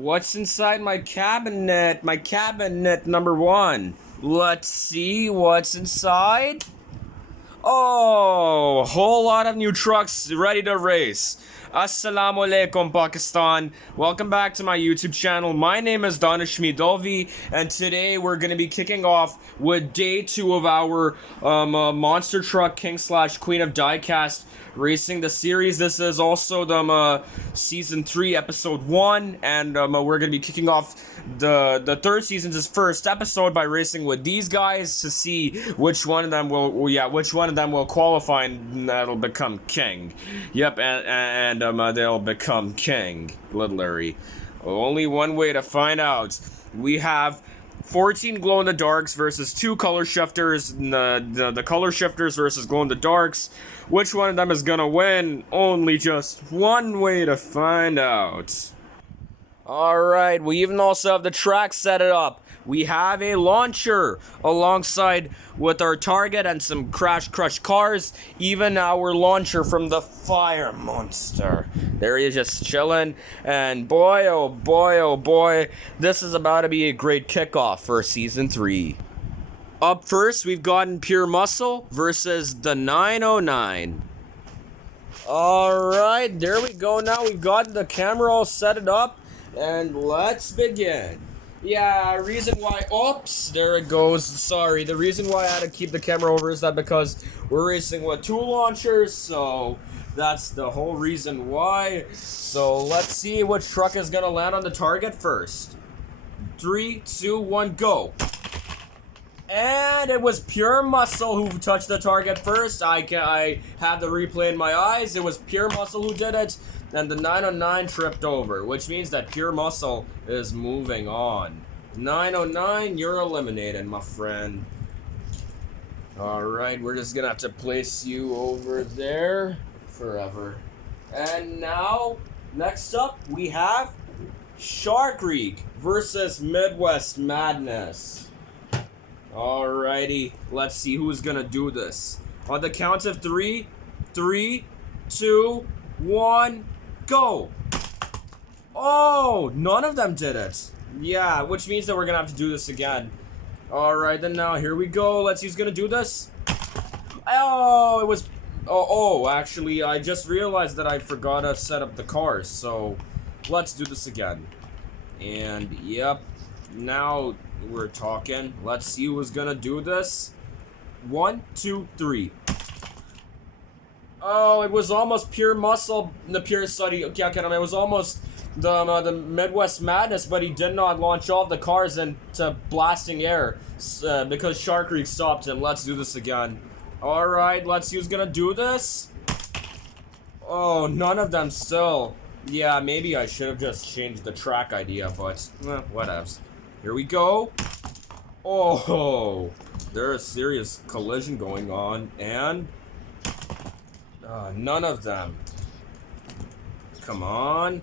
What's inside my cabinet? My cabinet number one. Let's see what's inside. Oh, a whole lot of new trucks ready to race. Assalamu alaikum, Pakistan. Welcome back to my YouTube channel. My name is Danish Midovi, and today we're going to be kicking off with day 2 of our Monster Truck King / Queen of Diecast racing the series. This is also the season 3 episode 1, and we're going to be kicking off the third season's first episode by racing with these guys to see which one of them will qualify and that'll become king. Yep, and they'll become king, literally. Only one way to find out. We have 14 glow-in-the-darks versus 2 color shifters. The color shifters versus glow-in-the-darks. Which one of them is gonna win? Only just one way to find out. Alright, we even also have the track set it up. We have a launcher alongside with our target and some Crash Crush cars. Even our launcher from the Fire Monster. There he is, just chilling. And boy, oh boy, this is about to be a great kickoff for Season 3. Up first, we've gotten Pure Muscle versus the 909. Alright, there we go now. We've got the camera all set it up. And let's begin. Yeah, reason why, oops, there it goes, sorry. The reason why I had to keep the camera over is that because we're racing with 2 launchers, so that's the whole reason why. So let's see which truck is gonna land on the target first. 3, 2, 1, go. And it was Pure Muscle who touched the target first. I have the replay in my eyes. It was Pure Muscle who did it. And the 909 tripped over, which means that Pure Muscle is moving on. 909, you're eliminated, my friend. Alright, we're just gonna have to place you over there forever. And now, next up, we have Shark Creek versus Midwest Madness. Alrighty, let's see who's gonna do this. On the count of 3, 3, 2, 1, go! Oh, none of them did it. Yeah, which means that we're gonna have to do this again. Alright, then now, here we go. Let's see who's gonna do this. Oh, it was... Oh, actually, I just realized that I forgot to set up the cars, so let's do this again. And, yep, now we're talking. Let's see who's gonna do this. 1, 2, 3. Oh, it was almost Pure Muscle. The Pure Study. Okay, it was almost the Midwest Madness, but he did not launch all of the cars into blasting air because Shark Creek stopped him. Let's do this again. Alright, let's see who's gonna do this. Oh, none of them still. Yeah, maybe I should have just changed the track idea, but whatevs. Here we go. Oh, there's a serious collision going on, and none of them. Come on.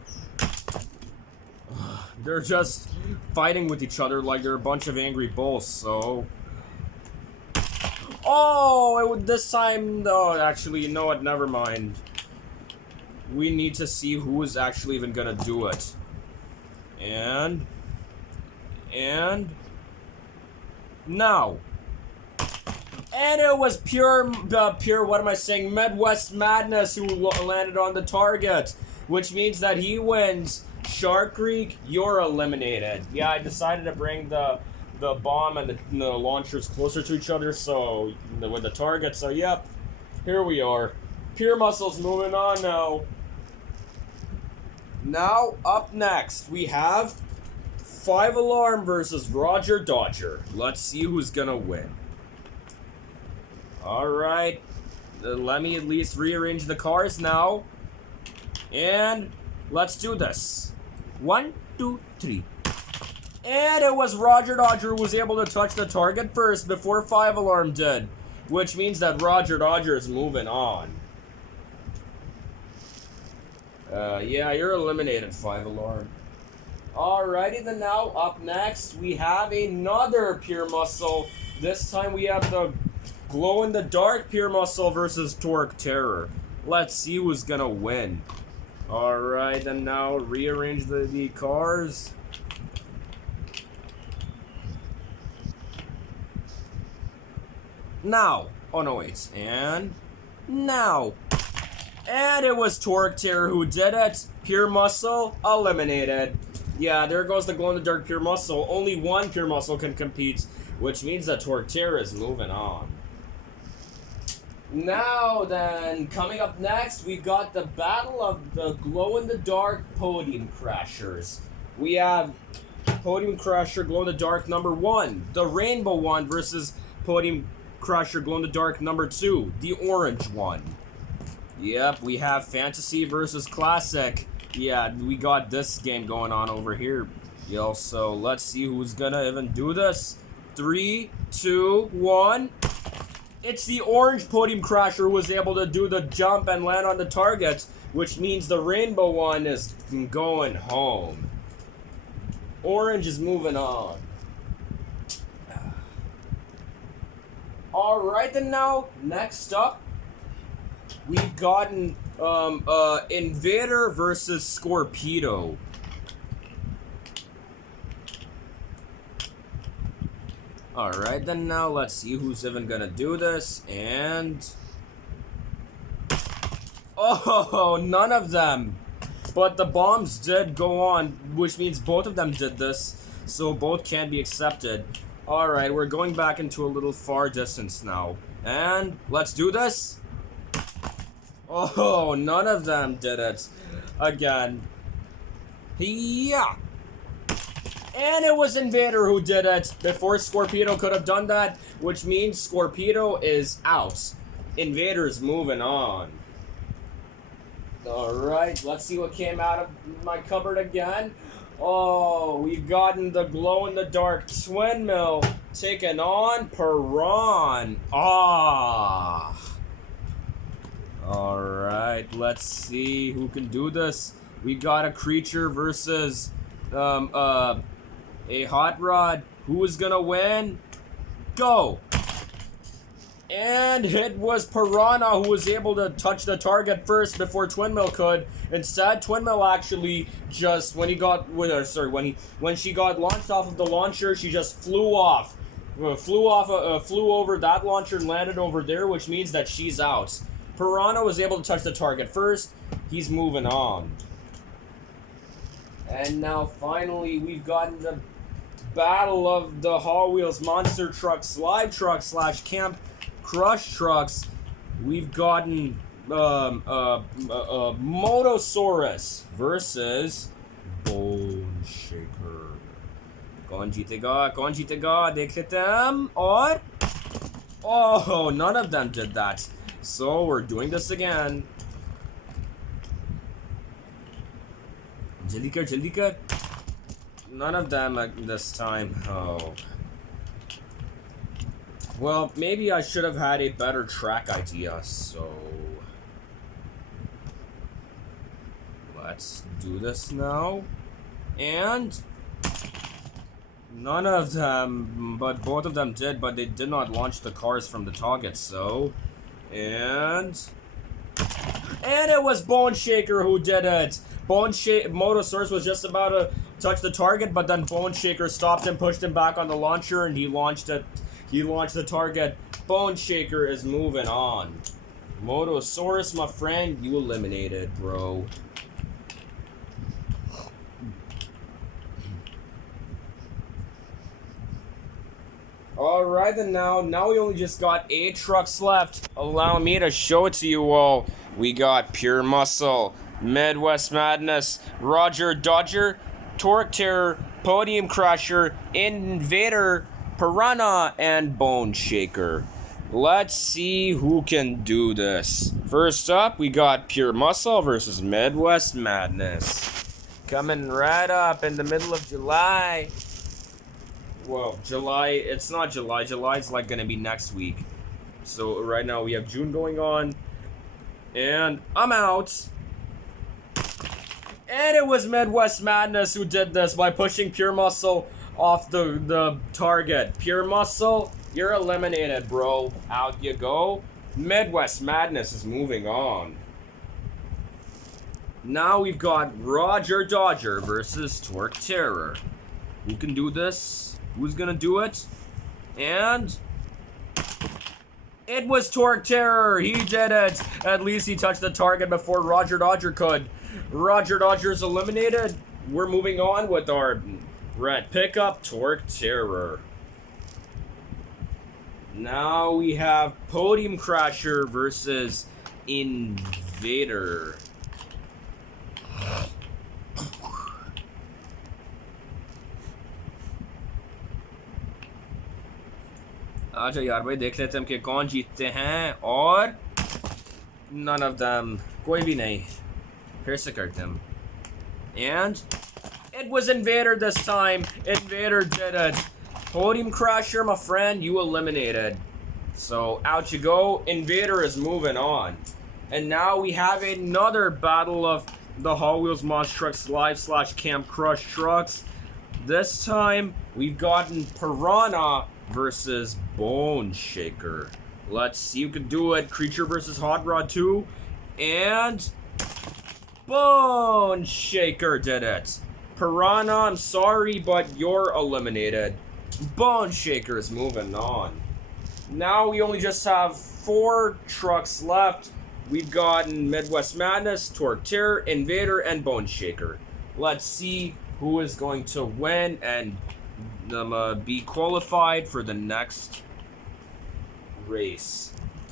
They're just fighting with each other like they're a bunch of angry bulls, so... Oh, this time... Oh, actually, you know what? Never mind. We need to see who is actually even gonna do it. And... Now. And it was what am I saying? Midwest Madness who landed on the target. Which means that he wins. Shark Creek, you're eliminated. Yeah, I decided to bring the bomb and the launchers closer to each other, so with the target, so yep. Here we are. Pure Muscle's moving on now. Now, up next, we have 5 Alarm versus Roger Dodger. Let's see who's gonna win. Alright, let me at least rearrange the cars now. And let's do this. 1, 2, 3. And it was Roger Dodger who was able to touch the target first before 5 Alarm did. Which means that Roger Dodger is moving on. Yeah, you're eliminated, 5 Alarm. Alrighty then, now up next we have another Pure Muscle. This time we have the glow-in-the-dark Pure Muscle versus Torque Terror. Let's see who's gonna win. Alright, then now rearrange the cars. Now. Oh no, wait. And now. And it was Torque Terror who did it. Pure Muscle eliminated. Yeah, there goes the glow-in-the-dark Pure Muscle. Only one Pure Muscle can compete, which means that Torque Terror is moving on. Now then, coming up next, we've got the battle of the glow-in-the-dark Podium Crashers. We have Podium Crasher glow-in-the-dark number 1, the rainbow one, versus Podium Crasher glow-in-the-dark number 2, the orange one. Yep, we have Fantasy versus Classic. Yeah, we got this game going on over here. Yo, so let's see who's gonna even do this. 3, 2, 1. It's the orange Podium Crasher who was able to do the jump and land on the targets, which means the rainbow one is going home. Orange is moving on. Alright then now, next up, we've gotten Invader versus Scorpedo. Alright then now, let's see who's even gonna do this, and... Oh, none of them! But the bombs did go on, which means both of them did this, so both can be accepted. Alright, we're going back into a little far distance now. And, let's do this! Oh, none of them did it. Again. Yeah! And it was Invader who did it before Scorpedo could have done that, which means Scorpedo is out. Invader's moving on. Alright, let's see what came out of my cupboard again. Oh, we've gotten the glow-in-the-dark Twin Mill taking on Piran. Ah. Alright, let's see who can do this. We got a creature versus a hot rod. Who is gonna win? Go! And it was Piranha who was able to touch the target first before Twin Mill could. Instead, Twin Mill actually just when she got launched off of the launcher, she just flew off. Flew over that launcher and landed over there, which means that she's out. Piranha was able to touch the target first. He's moving on. And now finally we've gotten the battle of the Hot Wheels Monster Truck Slide Truck / Camp Crush Trucks. We've gotten Motosaurus versus Bone Shaker. कौन जीतेगा देख लेते हैं और oh, none of them did that. So we're doing this again. Jaldi kar. None of them this time. Oh. Well, maybe I should have had a better track idea, so... Let's do this now. And... None of them, but both of them did, but they did not launch the cars from the target, so... And it was Bone Shaker who did it! Motosaurus was just about to touch the target, but then Bone Shaker stopped him, pushed him back on the launcher, and he launched it. He launched the target. Bone Shaker is moving on. Motosaurus, my friend, you eliminated, bro. Alright then now we only just got 8 trucks left. Allow me to show it to you all. We got Pure Muscle, Midwest Madness, Roger Dodger, Torque Terror, Podium Crasher, Invader, Piranha, and Bone Shaker. Let's see who can do this. First up, we got Pure Muscle versus Midwest Madness. Coming right up in the middle of July. Well, July, it's not July. July's like gonna be next week. So right now we have June going on. And I'm out. And it was Midwest Madness who did this by pushing Pure Muscle off the target. Pure Muscle, you're eliminated, bro. Out you go. Midwest Madness is moving on. Now we've got Roger Dodger versus Torque Terror. Who can do this? Who's gonna do it? And it was Torque Terror. He did it. At least he touched the target before Roger Dodger could. Roger Dodger's eliminated. We're moving on with our red pickup, Torque Terror. Now we have Podium Crasher versus Invader. अच्छा यार भाई देख लेते हैं कि कौन जीतते हैं और none of them कोई भी नहीं फिर से करते हैं and it was Invader this time. Invader did it. Podium Crasher, my friend, you eliminated. So out you go. Invader is moving on. And now we have another battle of the Hot Wheels Monster Trucks Live / Camp Crush trucks. This time we've gotten Piranha versus Bone Shaker. Let's see who can do it. Creature versus Hot Rod 2. And Bone Shaker did it. Piranha, I'm sorry, but you're eliminated. Bone Shaker is moving on. Now we only just have 4 trucks left. We've gotten Midwest Madness, Torque Terror, Invader, and Bone Shaker. Let's see who is going to win and be qualified for the next race.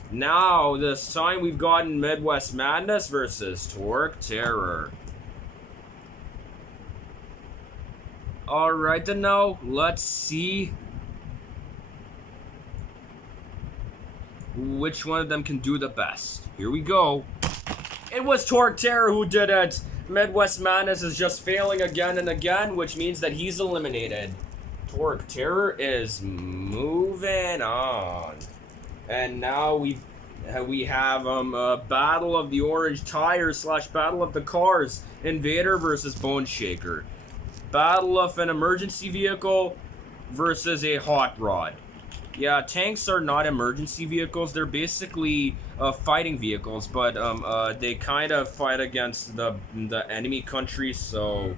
Now, this time we've gotten Midwest Madness versus Torque Terror. Alright then now, let's see which one of them can do the best. Here we go. It was Torque Terror who did it. Midwest Madness is just failing again and again, which means that he's eliminated. Torque Terror is moving on. And now we have a Battle of the Orange Tires / Battle of the Cars. Invader versus Bone Shaker. Battle of an emergency vehicle versus a hot rod. Yeah, tanks are not emergency vehicles. They're basically fighting vehicles, but they kind of fight against the enemy country, so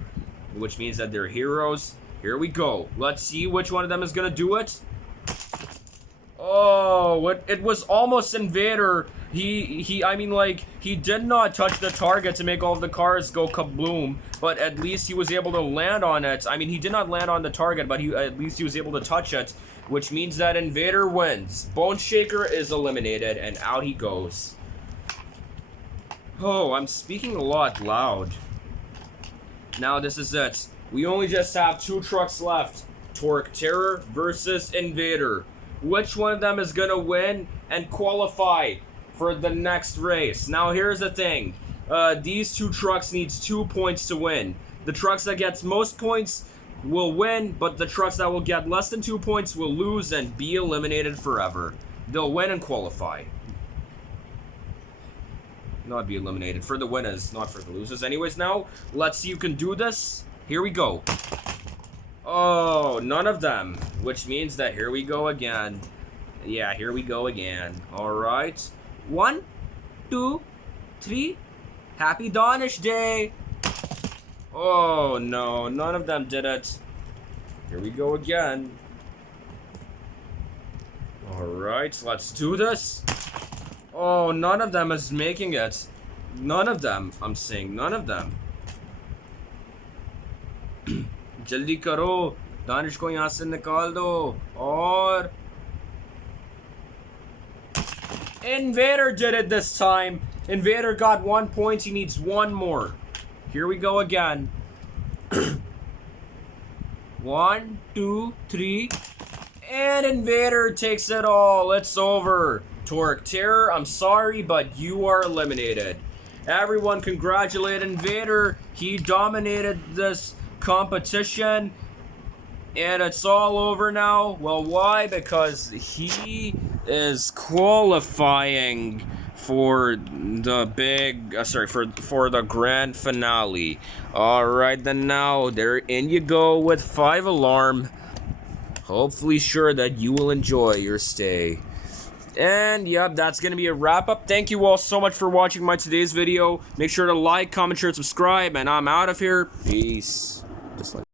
which means that they're heroes. Here we go. Let's see which one of them is gonna do it. Oh, it was almost Invader. He did not touch the target to make all of the cars go kabloom, but at least he was able to land on it. I mean, he did not land on the target, but at least he was able to touch it, which means that Invader wins. Bone Shaker is eliminated, and out he goes. Oh, I'm speaking a lot loud. Now this is it. We only just have 2 trucks left. Torque Terror versus Invader. Which one of them is gonna win and qualify for the next race? Now here's the thing. These 2 trucks needs 2 points to win. The trucks that gets most points will win, but the trucks that will get less than 2 points will lose and be eliminated forever. They'll win and qualify. Not be eliminated. For the winners, not for the losers. Anyways, now, let's see who can do this. Here we go. Oh, none of them. Which means that here we go again. Yeah, here we go again. Alright. 1, 2, 3. Happy Dawnish Day! Oh no, none of them did it. Here we go again. Alright, let's do this. Oh, none of them is making it. None of them. I'm saying none of them. जल्दी करो, दानिश को यहाँ से निकाल दो. और Invader did it this time. Invader got 1 point. He needs 1 more. Here we go again. 1, 2, 3. And Invader takes it all. It's over. Torque Terror, I'm sorry, but you are eliminated. Everyone congratulate Invader. He dominated this competition. And it's all over now. Well, why? Because he is qualifying for the big, for the grand finale. Alright then, now, there in you go with 5 alarm. Hopefully sure that you will enjoy your stay. And yep, that's gonna be a wrap up. Thank you all so much for watching my today's video. Make sure to like, comment, share, subscribe, and I'm out of here. Peace. Just like